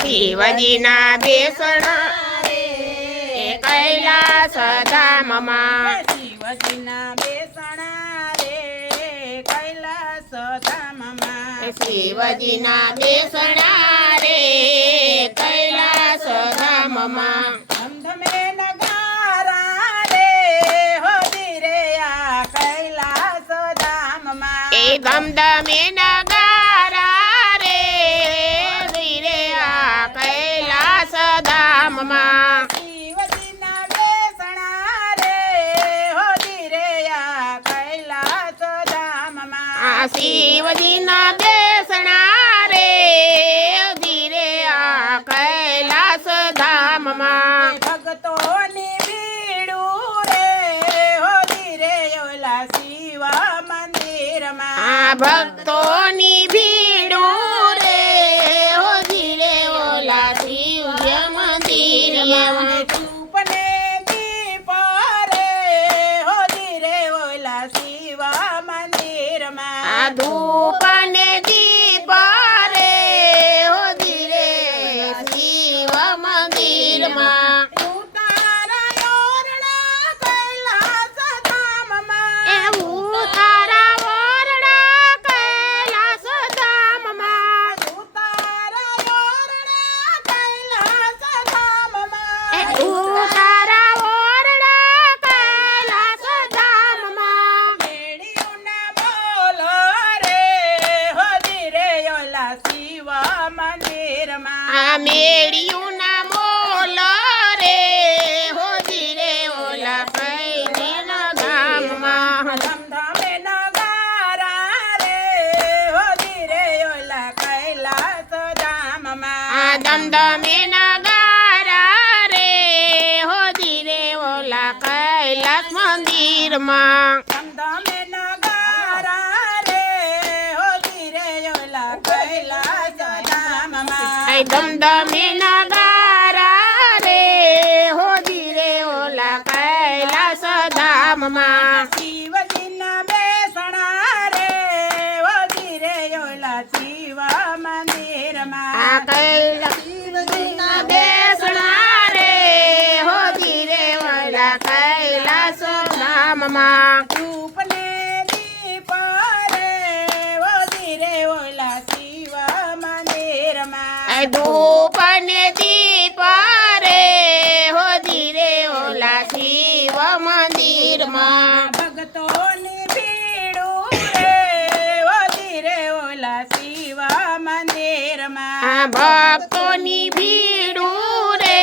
શિવજીના બેસણા રે કૈલાસ ધામમાં શિવજીના બેસણા રે કૈલાસ ધામમાં શિવજીના બેસણા રે કૈલાસ ધામમાં ધમધમે નગારા રે હોદી રે આ કૈલાસ ધામમાં એ ધમધમે નગારા રે ધીરે આ કૈલાસ ધામમાં શિવજીના બેસણા રે હોદી રે આ કૈલાસ ધામમાં આ શિવજીના બેસણા રે ધીરે આ કૈલાસ ધામમાં ભક્તોની ભીડું રે હોદી રે ઓલા શિવ મંદિરમાં આ ભક્તોની ભીડું રે હો ધીરે ઓલા શિવજી મંદિરમાં ધૂપને દીપ રે હોદી રે ઓલા શિવ મંદિરમાં આ ધૂપ ને દીપ રે હો ધીરે શિવ મંદિરમાં ઉતારા ઓરડા કૈલાસ ધામમાં એવું તારા વરડા કૈલાસ ધામમાં ઉતારા ઓરડા કૈલાસ ધામમાં એવું તારા વરડા કૈલાસ ધામમાં મેળ્યુંના બોલ રે હોદી રે ઓલા શિવ મંદિરમાં આ મેળ્યું ના મોલ રે હો ધીરે ઓલા કૈલાસ ધામમાં ધમધમે નગારા રે હોદી રે ઓલા કૈલાસ ધામમાં આ દમદમે નગારા રે હો ધીરે ઓલા કૈલાસ મંદિરમાં ધમધમે નગારા રે હોદી રે ઓલા કૈલાસ ધામમાં આ દમદમે નગારા રે હો ધીરે ઓલા કૈલાસ ધામમાં શિવજીના બેસણા રે હોદી રે ઓલા શિવ મંદિરમાં આ કૈલાસ શિવજીના બેસણા રે હો ધીરે ઓલા કૈલાસ ધામમાં ધૂપને દીપ રે હોદી રે ઓલા શિવ મંદિરમાં આ ધૂપ ને દીપ રે હો ધીરે ઓલા શિવ મંદિરમાં ભક્તોની ભીડું રે હોદી રે ઓલા શિવ મંદિરમાં આ ભક્તોની ભીડું રે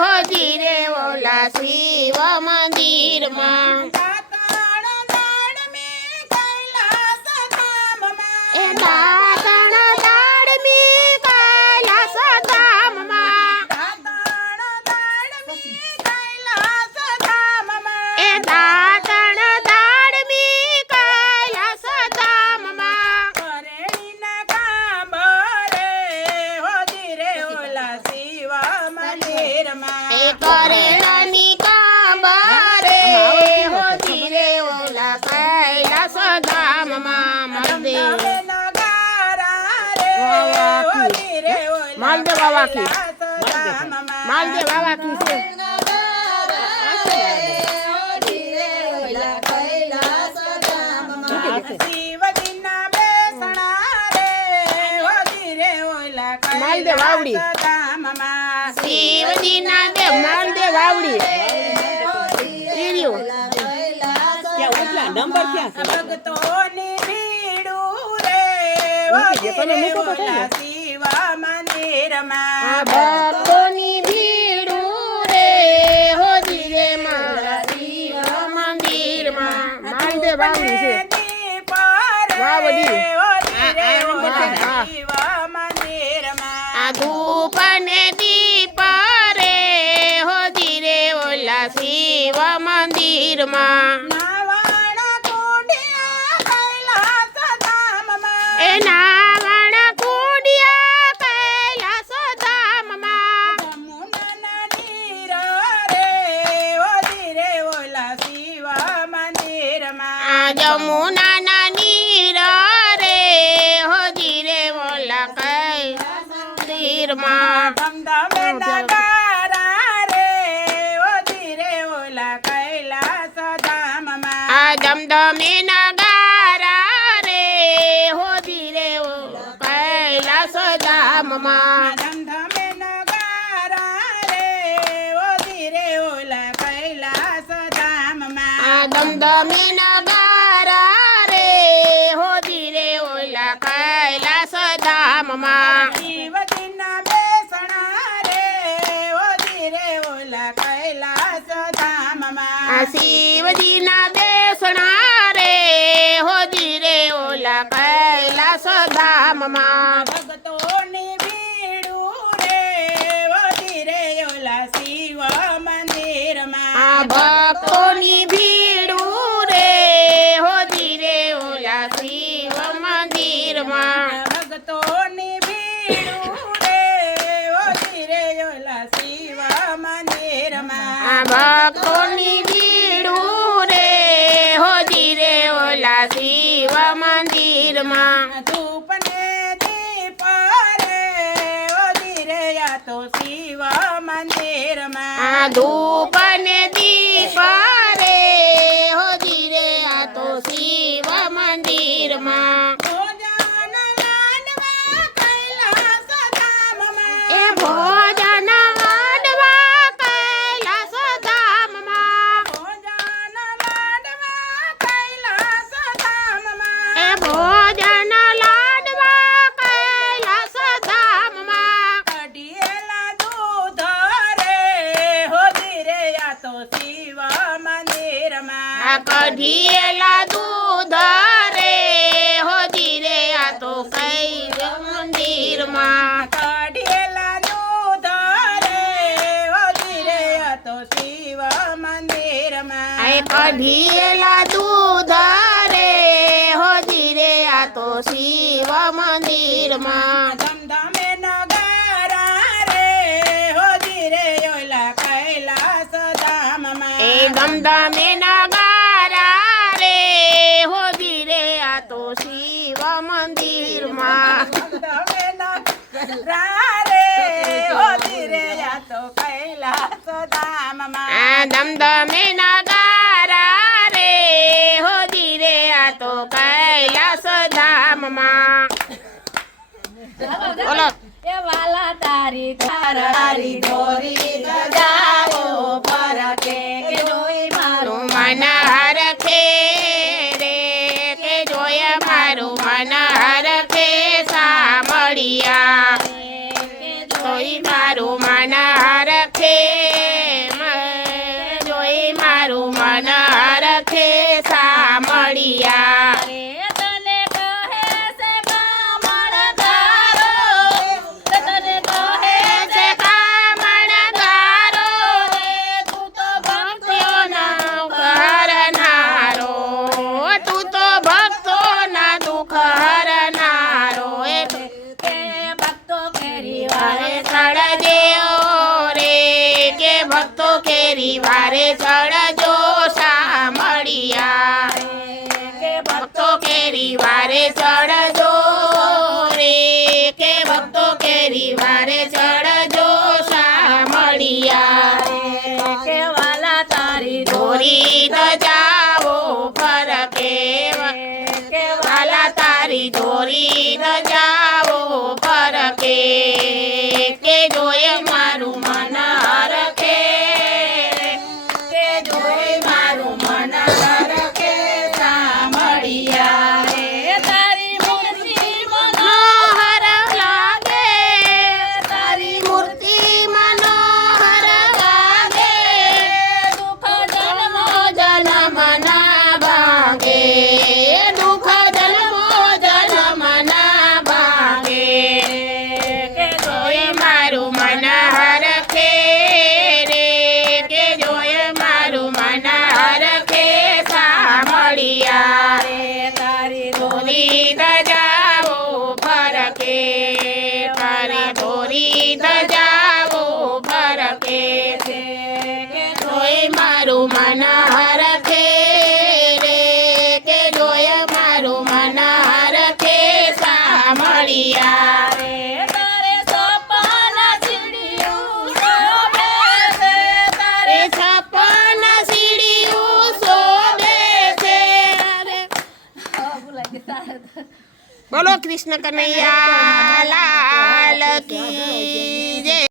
હો ધીરે ઓલા શિવ મંદિરમાં દાતાણ દાડમી કૈલાસ ધામમાં એ દાતણ દાડમી કૈલાસ ધામમાં દાતાણ દાડમી કૈલાસ ધામમાં એ દાતણ દાડમી કૈલાસ ધામમાં કરેણીના કામ રે હોદી રે ઓલા શિવ મંદિરમાં એ કરેણાની કાંબરે હો ધીરે ઓલા કૈલાસ ધામમાં ધમધમે નગારા રે હોદી રે ઓલા માલદેવ વાવાકી. કૈલાસ ધામમાં માલદેવ વાવાકી છે શિવજીના બેસણા રે હોદી રે ઓલા માલદેવ વાવડી. કૈલાસ ધામમાં શિવજીના દેવ માલદેવ વાવડી ઈર્યું. ભક્તોની ભીડું રે હોદી રે ઓલા શિવ મંદિરમાં આ ભક્તોની ભીડું રે હો ધીરે મારા શિવ મંદિરમાં માલદેવ વાવડી છે દીપ વાવડી. રે હોદી રે આ ઓલા હા. શિવ મંદિરમાં આ ધૂપ ને દીપ રે હો ધીરે ઓલા શિવ મંદિરમાં નાવાણા કુંડિયા કૈલાસ ધામમાં એ નાવણ કુંડિયા કૈલાસ ધામમાં જમુનાના નીર રે હોદી રે ઓલા શિવ મંદિરમાં આ જમુનાના નીર રે હો ધીરે ઓલા કૈલાસ મંદિરમાં ધામમાં ધમધમે નગારા રે ઓ ધીરે ઓલા કૈલાસ ધામમાં આ દમદમે નગારા રે હોદી રે ઓલા કૈલાસ ધામમાં શિવજીના બેસણા રે ઓ ધીરે ઓલા કૈલાસ ધામમાં આ શિવજીના બેસણા રે હોદી રે ઓલા કૈલાસ ધામમાં ભક્તોની ભીડું રે ઓ ધીરે ઓલા શિવ મંદિરમાં આ ભક્તોની ભીડું રે હોદી રે ઓલા શિવ મંદિરમાં ભક્તોની ભીડું રે ઓ ધીરે ઓલા શિવ મંદિરમાં આ ભક્તોની ભીડું રે હોદી રે ઓલા શિવ મંદિરમાં ધૂપને દીપ રે ઓ ધીરે આ તો શિવ મંદિરમાં આ ધૂપ ને દીપ રે હોદી રે આ તો શિવ મંદિરમાં ભોજન લાડવા કૈલાસ ધામમાં એ ભોજન વાડવા કૈલાસ ધામમાં ભોજન લાડવા કૈલાસ ધામમાં એ ભોજન લાડવા કૈલાસ ધામમાં કઢિયેલા દૂધ રે હો ધીરે આ તો શિવ મંદિરમાં આ કઢિયેલા દૂધ રે હોદી રે આ તો કૈલ મંદિરમાં કઢિયેલા દૂધ રે હો ધીરે આ તો શિવ મંદિરમાં આ કઢિયેલા દૂધ રે હોદી રે આ તો શિવ મંદિરમાં ધમધમે નગારા રે હો ધીરે ઓલા કૈલાસ ધામમાં એ દમદમે નગારા રે હોદી રે આ તો શિવ મંદિરમાં ધમધમે નગારા રે હો ધીરે આ તો કૈલાસ ધામમાં આ દમદમે નગારા રે હોદી રે આ તો કૈલાસ ધામમાં બોલો એ વાલા તારી તારી દોરી ગજાવો ફરકે કે જોઈ મારું મન હરખે રે કે જોય મારું મન હરખે સાંભળિયા જોઈ મારું મન હરખે જોઈ મારું મન હરખે સાંભળિયા રે તને કહે છે કામણગારો તને કહે છે કામણગારો રે તું તો ભક્તોનો કરનારો તું તો ભક્તોના દુઃખ હરનારો કે ભક્તો કેરી વારે ચડજે રે કે ભક્તો કેરી વારે ચડજો સાંભળિયા કે ભક્તો કેરી વારે ચડજો રે કે ભક્તો કેરી વારે ચડજો સાંભળિયા કે વાલા તારી દોરી દજાવો ફરકે કે વાલા તારી દોરી દજાવો ફરકે કે જોય મારું મન હરખે કે જોય મારું મન હરખે સાંભળિયા રે તારી મૂર્તિ મનોહર લાગે તારી મૂર્તિ મનોહર લાગે દુઃખ જન્મો જન્મ ના ભાગે દુઃખ જન્મો જન્મ ના ભાગે કે જોય મારું મન હરખે રે કે જોય મારું મન હરખે સાંભળિયા રે તારી દોરી દજાવો ફરકે ફરે દોરી દજાવો ફરકે કે જોય મારું મન હરખે રે કે જોય મારું મન હરખે સાંભળિયા રે તારે સોપાન સીડીયું શોભે છે તારે રે છપ્પન સીડીયું શોભે છે રે ભૂલાઈ ગઈ તારે બોલો કૃષ્ણ કનૈયા લાલ કી જય.